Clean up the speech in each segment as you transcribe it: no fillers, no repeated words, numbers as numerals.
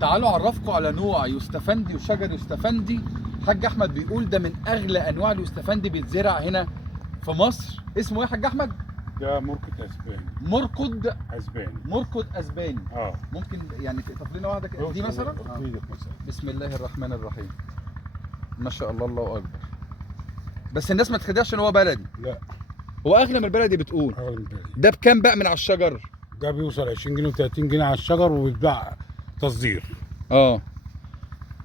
تعالوا اعرفكم على نوع يوستفندي وشجر يوستفندي. حاج احمد بيقول ده من اغلى انواع اليوستفندي بيتزرع هنا في مصر. اسمه ايه يا حاج احمد؟ ده مركد اسباني. مركد اسباني. مركد اسباني. اه ممكن يعني تقطف لنا واحده كده دي مثلا؟ مثلا. بسم الله الرحمن الرحيم. ما شاء الله، الله اكبر. بس الناس ما تخدعش ان هو بلدي. لا، هو اغلى من البلدي بتقول. اغلى من البلدي. ده بكام بقى من على الشجر؟ ده بيوصل 20 جنيه و30 جنيه على الشجر وبيتباع تصدير. اه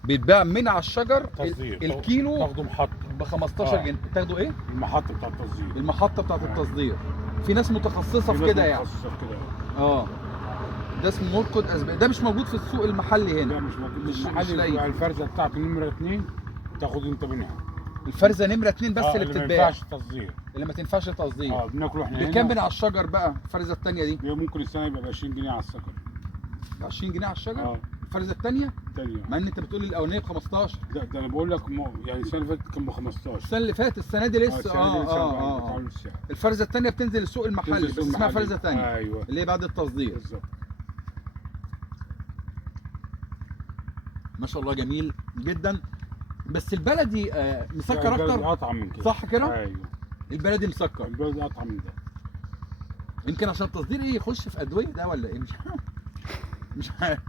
بيتباع من على الشجر. تصدير. الكيلو تاخده محطه ب 15 جنيه. تاخده ايه؟ المحطه بتاع التصدير. المحطه بتاعت التصدير. في ناس متخصصه في كده يعني. متخصصه في كده. اه ده اسمه مركد اسباني. ده مش موجود في السوق المحلي هنا. لا مش موجود. مش المحل لاقي. بتاع الفرزه بتاعته نمره 2 تاخد انت منها. الفرزه نمره 2 بس اللي ما بتتباع. ينفعش تصدير. اللي ما تنفعش تصدير. بناكله احنا هنا. بكام من على الشجر بقى الفرزه الثانيه دي؟ ممكن السنه يبقى ب 20 جنيه على السكر. 20 جنيه على الشجر؟ اه الفرزه الثانيه؟ الثانيه. مع ان انت بتقول لي الاولانيه ب 15. لا ده انا بقول لك يعني السنه اللي فاتت كان ب 15. السنه اللي فاتت. السنه دي لسه. الفرزه الثانيه بتنزل السوق المحلي بس اسمها فرزه ثانيه. ايوه اللي هي بعد التصدير. بالظبط. ما شاء الله جميل جدا. بس البلدي مسكر اكتر. البلدي اطعم من كده. صح كده؟ ايوه البلدي مسكر. البلدي اطعم من ده. يمكن عشان التصدير ايه يخش في ادويه ده ولا ايه؟ مش عارف.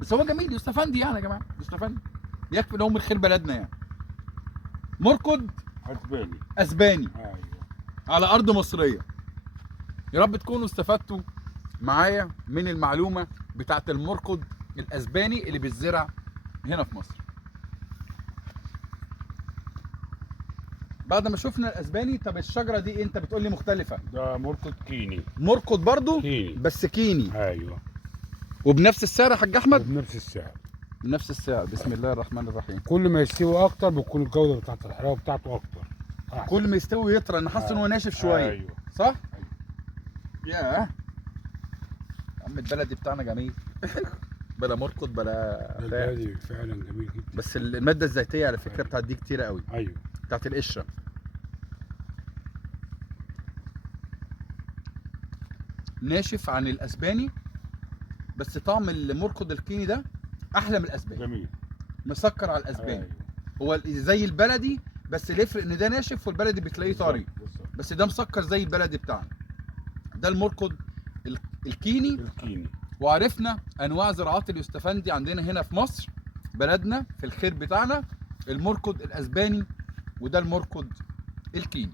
بس هو جميل يستفندي يعني يا جماعه. يستفندي. يكفي ان هو من خير بلدنا يعني. مركد اسباني. اسباني ايوه على ارض مصريه. يا رب تكونوا استفدتوا معايا من المعلومه بتاعت المركد الاسباني اللي بيتزرع هنا في مصر. بعد ما شفنا الاسباني، طب الشجره دي انت بتقول لي مختلفه. ده مركد كيني. مركد برضو كيني. بس كيني. ايوه وبنفس السعر يا حاج احمد؟ بنفس السعر. بنفس السعر. بسم الله الرحمن الرحيم. كل ما يستوي اكتر بتكون الجوده بتاعت الحلاوه بتاعته اكتر. أحسن. كل ما يستوي يطرى. انا حاسس ان هو ناشف شويه. ايوه صح؟ أيوة. ياه يا عم البلدي بتاعنا جميل. بلا مركد بلا البلدي فعلا جميل جدا. بس الماده الزيتيه على فكره بتاعت دي كتيره قوي. ايوه بتاعت القشره. ناشف عن الاسباني. بس طعم المركد الكيني ده احلى من الاسباني. جميل. مسكر على الاسباني. أيوة. هو زي البلدي بس اللي يفرق ان ده ناشف والبلدي بتلاقيه طري. بس ده مسكر زي البلدي بتاعنا. ده المركد الكيني. وعرفنا انواع زراعات اليوستفندي عندنا هنا في مصر بلدنا في الخير بتاعنا. المركد الاسباني وده المركد الكيني.